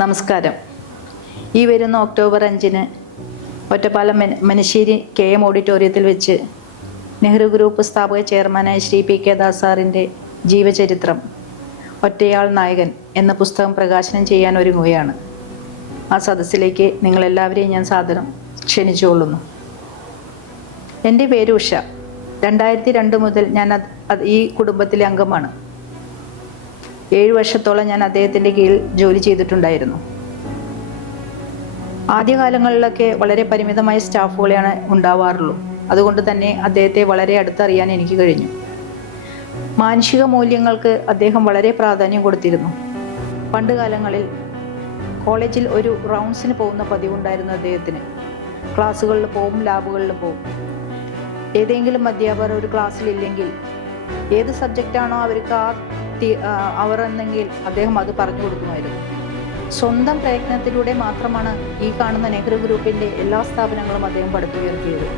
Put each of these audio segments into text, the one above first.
നമസ്കാരം. ഈ വരുന്ന ഒക്ടോബർ അഞ്ചിന് ഒറ്റപ്പാലം മനശ്ശേരി കെ എം ഓഡിറ്റോറിയത്തിൽ വെച്ച് നെഹ്റു ഗ്രൂപ്പ് സ്ഥാപക ചെയർമാനായ ശ്രീ പി കെ ദാസ് സാറിന്റെ ജീവചരിത്രം ഒറ്റയാൾ നായകൻ എന്ന പുസ്തകം പ്രകാശനം ചെയ്യാൻ ഒരുങ്ങുകയാണ്. ആ സദസ്സിലേക്ക് നിങ്ങളെല്ലാവരെയും ഞാൻ സാധനം ക്ഷണിച്ചുകൊള്ളുന്നു. എന്റെ പേര് ഉഷ. രണ്ടായിരത്തി രണ്ട് മുതൽ ഞാൻ ഈ കുടുംബത്തിലെ അംഗമാണ്. ഏഴ് വർഷത്തോളം ഞാൻ അദ്ദേഹത്തിന്റെ കീഴിൽ ജോലി ചെയ്തിട്ടുണ്ടായിരുന്നു. ആദ്യകാലങ്ങളിലൊക്കെ വളരെ പരിമിതമായ സ്റ്റാഫുകളെയാണ് ഉണ്ടാവാറുള്ളൂ. അതുകൊണ്ട് തന്നെ അദ്ദേഹത്തെ വളരെ അടുത്തറിയാൻ എനിക്ക് കഴിഞ്ഞു. മാനുഷിക മൂല്യങ്ങൾക്ക് അദ്ദേഹം വളരെ പ്രാധാന്യം കൊടുത്തിരുന്നു. പണ്ട് കാലങ്ങളിൽ കോളേജിൽ ഒരു റൗണ്ട്സിന് പോകുന്ന പതിവുണ്ടായിരുന്നു അദ്ദേഹത്തിന്. ക്ലാസ്സുകളിൽ പോവും ലാബുകളിൽ പോവും. ഏതെങ്കിലും അധ്യാപകർ ഒരു ക്ലാസ്സിലില്ലെങ്കിൽ ഏത് സബ്ജക്റ്റാണോ അവർക്ക് ആ അവർ എന്നെങ്കിൽ അദ്ദേഹം അത് പറഞ്ഞു കൊടുക്കുമായിരുന്നു. സ്വന്തം പ്രയത്നത്തിലൂടെ മാത്രമാണ് ഈ കാണുന്ന നെഹ്റു ഗ്രൂപ്പിന്റെ എല്ലാ സ്ഥാപനങ്ങളും അദ്ദേഹം പടുത്തുയർത്തിയത്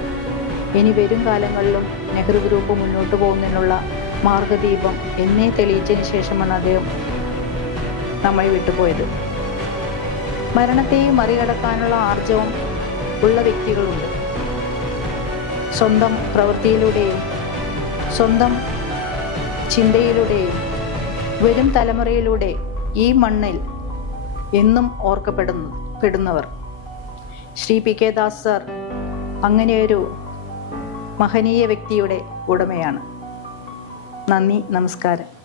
ഇനി വരും കാലങ്ങളിലും നെഹ്റു ഗ്രൂപ്പ് മുന്നോട്ട് പോകുന്നതിനുള്ള മാർഗദീപം എന്നെ തെളിയിച്ചതിന് ശേഷമാണ് അദ്ദേഹം നമ്മെ വിട്ടുപോയത്. മരണത്തെയും മറികടക്കാനുള്ള ആർജവം ഉള്ള വ്യക്തികളുണ്ട്. സ്വന്തം പ്രവൃത്തിയിലൂടെയും സ്വന്തം ചിന്തയിലൂടെയും വരും തലമുറയിലൂടെ ഈ മണ്ണിൽ എന്നും ഓർക്കപ്പെടുന്നു പെടുന്നവർ. Shri P K Das sir അങ്ങനെയൊരു മഹനീയ വ്യക്തിയുടെ ഉടമയാണ്. നന്ദി നമസ്കാരം.